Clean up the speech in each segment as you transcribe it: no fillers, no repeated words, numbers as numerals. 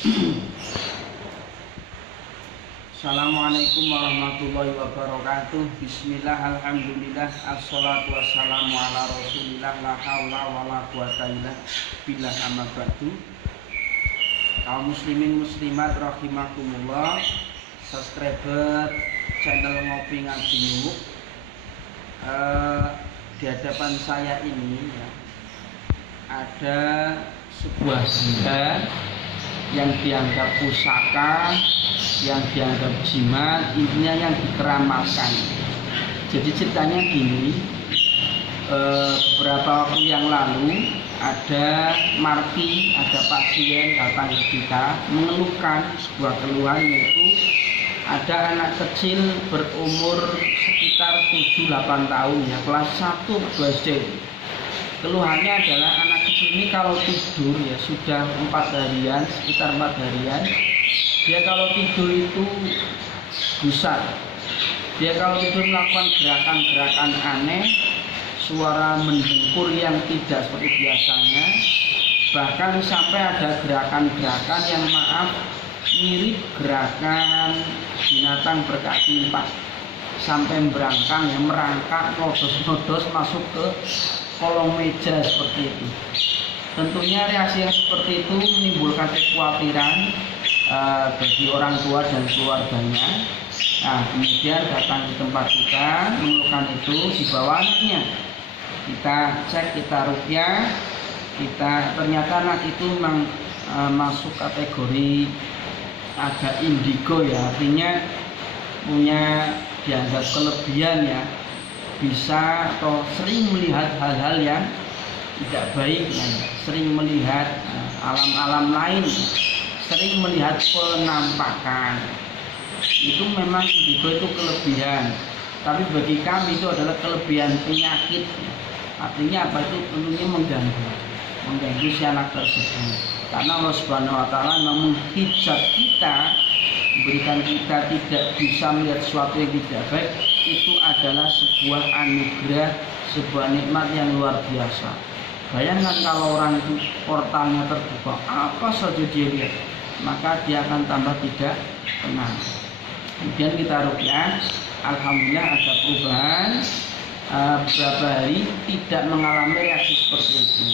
Assalamualaikum warahmatullahi wabarakatuh. Bismillah, alhamdulillah, assalatu wassalamu ala rasulillah, la haula wa la quwata illa billah, amma ba'du. Kaum muslimin muslimat rahimakumullah, subscriber channel Ngopi Ngaji Nyuk. Di hadapan saya ini ya, ada sebuah benda yang dianggap pusaka, yang dianggap jimat, intinya yang dikeramalkan. Jadi ceritanya gini, beberapa waktu yang lalu ada pasien datang ke kita mengeluhkan sebuah keluhan, yaitu ada anak kecil berumur sekitar 7-8 tahun ya, kelas 1 atau 2 SD. Keluhannya adalah anak kecil ini kalau tidur ya sudah 4 harian, sekitar 4 harian, dia kalau tidur itu gusar. Dia kalau tidur melakukan gerakan-gerakan aneh, suara mendengkur yang tidak seperti biasanya, bahkan sampai ada gerakan-gerakan yang mirip gerakan binatang berkaki 4, sampai merangkak nodos-nodos masuk ke kolong meja seperti itu. Tentunya reaksi yang seperti itu menimbulkan kekhawatiran bagi orang tua dan keluarganya. Nah, kemudian datang ke tempat kita mengeluhkan itu, dibawa anaknya. Kita cek, kita ruqyah, ternyata anak itu memang masuk kategori agak indigo ya, artinya punya dianggap kelebihan ya, bisa atau sering melihat hal-hal yang tidak baik ya, sering melihat alam-alam lain, sering melihat penampakan. Itu memang indigo itu kelebihan, tapi bagi kami itu adalah kelebihan penyakit. Artinya apa? Itu tentunya mengganggu si anak tersebut. Karena Allah Subhanahu wa Ta'ala menghijab kita, memberikan kita tidak bisa melihat sesuatu yang tidak baik. Itu adalah sebuah anugerah, sebuah nikmat yang luar biasa. Bayangkan kalau orang itu portalnya terbuka, apa saja dia lihat, maka dia akan tambah tidak tenang. Kemudian kita ruqyah, alhamdulillah ada perubahan. Beberapa hari tidak mengalami reaksi seperti itu.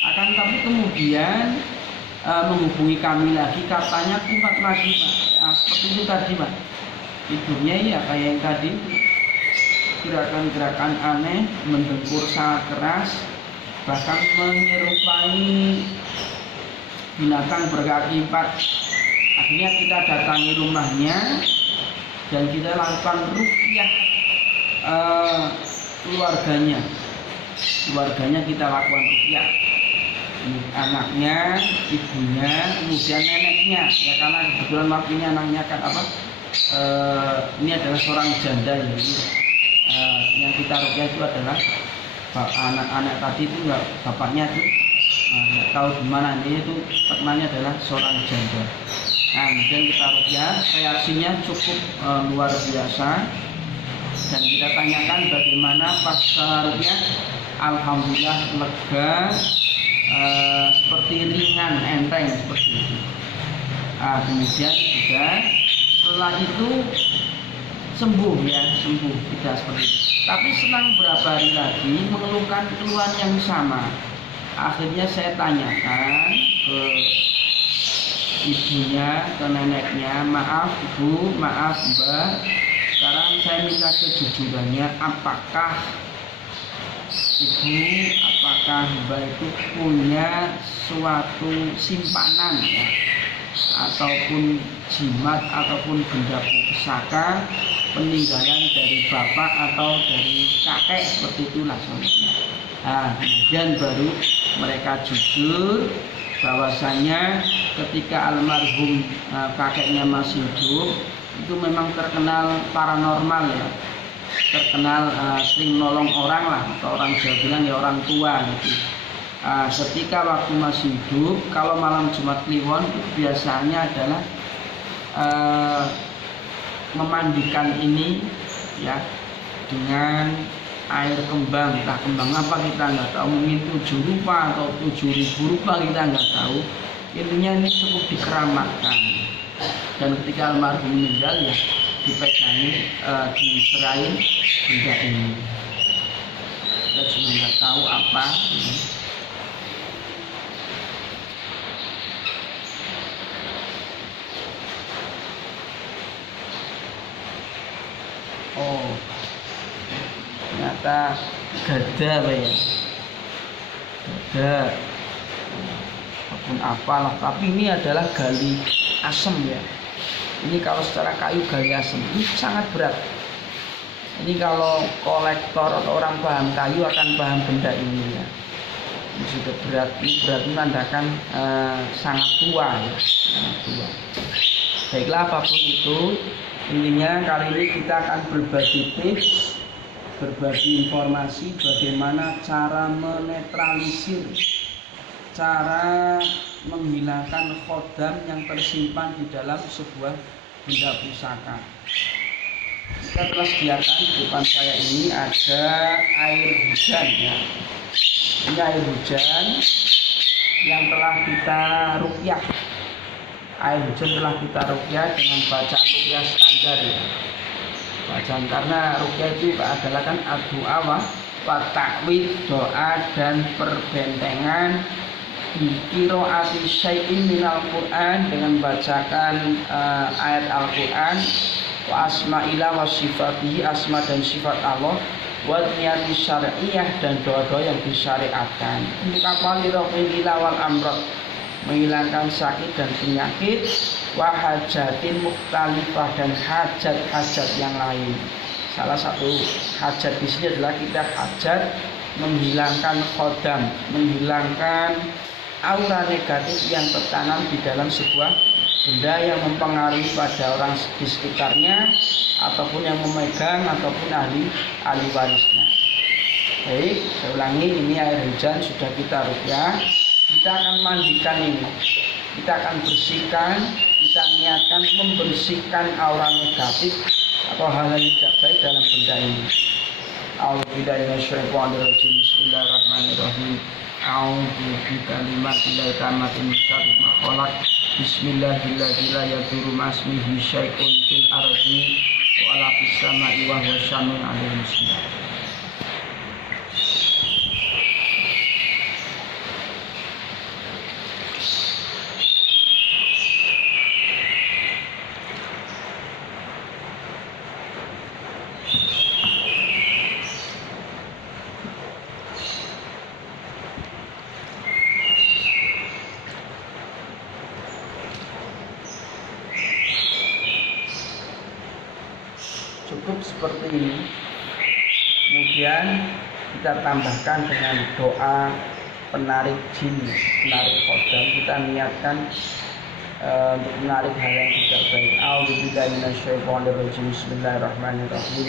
Akan tapi kemudian menghubungi kami lagi, katanya kumat lagi Pak. Seperti itu tadi Pak, tidurnya ya kayak yang tadi, gerakan-gerakan aneh, mendengkur sangat keras, bahkan menyerupai binatang berkaki 4. Akhirnya kita datangi rumahnya dan kita lakukan ruqyah keluarganya kita lakukan ruqyah, anaknya, ibunya, kemudian neneknya ya, karena kebetulan waktu ini anaknya kan ini adalah seorang janda ya, yang kita ruqyah itu adalah anak-anak tadi itu enggak, bapaknya itu nggak tahu di mana, ini itu temannya adalah seorang janda. Nah, kemudian kita ruqyah, reaksinya cukup luar biasa, dan kita tanyakan bagaimana pasca ruqyah. Alhamdulillah lega, seperti ringan, enteng seperti itu. Nah, kemudian juga setelah itu sembuh ya, sembuh tidak seperti itu. Tapi selang berapa hari lagi mengeluhkan keluhan yang sama. Akhirnya saya tanyakan ke ibunya, ke neneknya, maaf ibu, maaf mbak, sekarang saya minta kejujurannya, apakah mbak itu punya suatu simpanan ya, ataupun jimat ataupun benda pusaka peninggalan dari bapak atau dari kakek, seperti itulah soalnya. Nah, kemudian baru mereka jujur bahwasanya ketika almarhum kakeknya masih hidup itu memang terkenal paranormal ya, terkenal sering nolong orang lah, atau orang Jawa bilang ya orang tua gitu. Ketika waktu masih hidup, kalau malam Jumat Kliwon biasanya adalah memandikan ini ya dengan air kembang, entah kembang apa kita nggak tahu, mungkin 7 rupa atau 7.000 rupa kita nggak tahu. intinya ini cukup dikeramatkan, dan ketika almarhum meninggal ya dipegangi, diserahin benda ini. Kita cuma nggak tahu apa ini. Oh, ternyata gada apa ya, gada apapun apalah, tapi ini adalah gali asem ya. Ini kalau secara kayu gali asem ini sangat berat. Ini kalau kolektor atau orang paham kayu akan paham benda ini ya. Ini sudah berat, ini berarti menandakan sangat tua ya, sangat tua. Baiklah, apapun itu, intinya kali ini kita akan berbagi tips, berbagi informasi bagaimana cara menetralisir, cara menghilangkan khodam yang tersimpan di dalam sebuah benda pusaka. Kita telah sediakan di depan saya ini ada air hujan ya. Ini air hujan yang telah kita ruqyah. Air hujan telah kita ruqyah dengan bacaan ruqyah standar ya. Bacaan, karena ruqyah itu adalah kan doa wa ta'wid, doa dan perbentengan biqiraati syai'in minal Qur'an, dengan bacakan ayat Al-Qur'an, wa asma'illah wa sifatihi, asma dan sifat Allah, wa niyati syar'iyah, dan doa-doa yang disyariatkan. Untuk apa? Lirafil wal amrad, menghilangkan sakit dan penyakit, wa hajatin mukhtalifah, dan hajat-hajat yang lain. Salah satu hajat di sini adalah kita hajat menghilangkan khodam, menghilangkan aura negatif yang tertanam di dalam sebuah benda yang mempengaruhi pada orang di sekitarnya ataupun yang memegang ataupun ahli warisnya. Baik, saya ulangi, ini air hujan sudah kita ruqyah. Kita akan mandikan ini, kita akan bersihkan, kita niatkan membersihkan aura negatif atau hal-hal yang tidak baik dalam benda ini. A'udzubillahi minasyaitonirrajim. Bismillahirrahmanirrahim. A'udzu bikalimatillahi tammati min syarri ma khalaq. Bismillahirrahmanirrahim. La yadurru ma'asmihi syai'un fil ardi wa la fis sama'i wa huwa syami'un 'aliim. Cukup seperti ini. Kemudian kita tambahkan dengan doa penarik jin, penarik khodam. Kita niatkan untuk menarik hal yang tidak baik. A'udzubillahi minasyaitonirrajim. Bismillahirrahmanirrahim.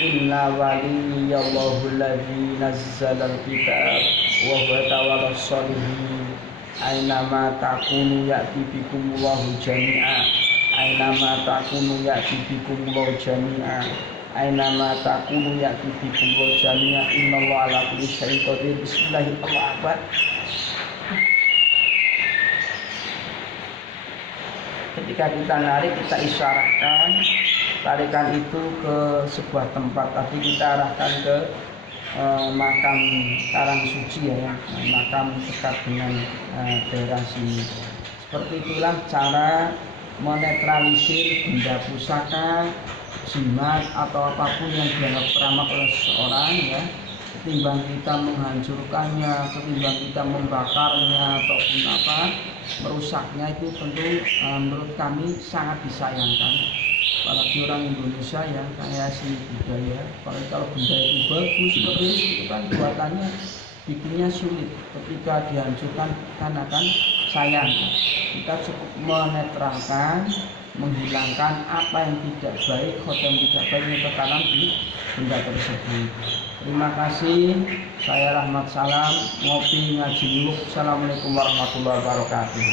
Inna waliyallahu alladzi nazzalal kitab wa huwa tawallas sholihin. Ainama takunu ya'ti bikumullahu jami'a. Ainama takunu ya'ti bikumullahu jami'a. Ainama takunu ya'ti bikumullahu jami'a. Innallaha ala kulli syai'in qadir. Bismillahirrahmanirrahim. Ketika kita narik, kita isyaratkan tarikan itu ke sebuah tempat. Tapi kita arahkan ke makam Karang Suci ya, makam dekat dengan daerah sini. Seperti itulah cara menetralisir benda pusaka, jimat atau apapun yang dianggap keramat oleh seseorang ya. Ketimbang kita menghancurkannya, ketimbang kita membakarnya ataupun merusaknya, itu tentu menurut kami sangat disayangkan. Apalagi orang Indonesia yang kaya seni budaya, kalau benda itu bagus seperti itu kan buatannya bikinnya sulit, ketika dihancurkan kan akan sayang. Kita cukup menetralkan, menghilangkan apa yang tidak baik, khodam tidak baik yang tertanam di benda tersebut. Terima kasih. Saya Rahmat Salam, ngopi ngaji yuk. Assalamualaikum warahmatullahi wabarakatuh.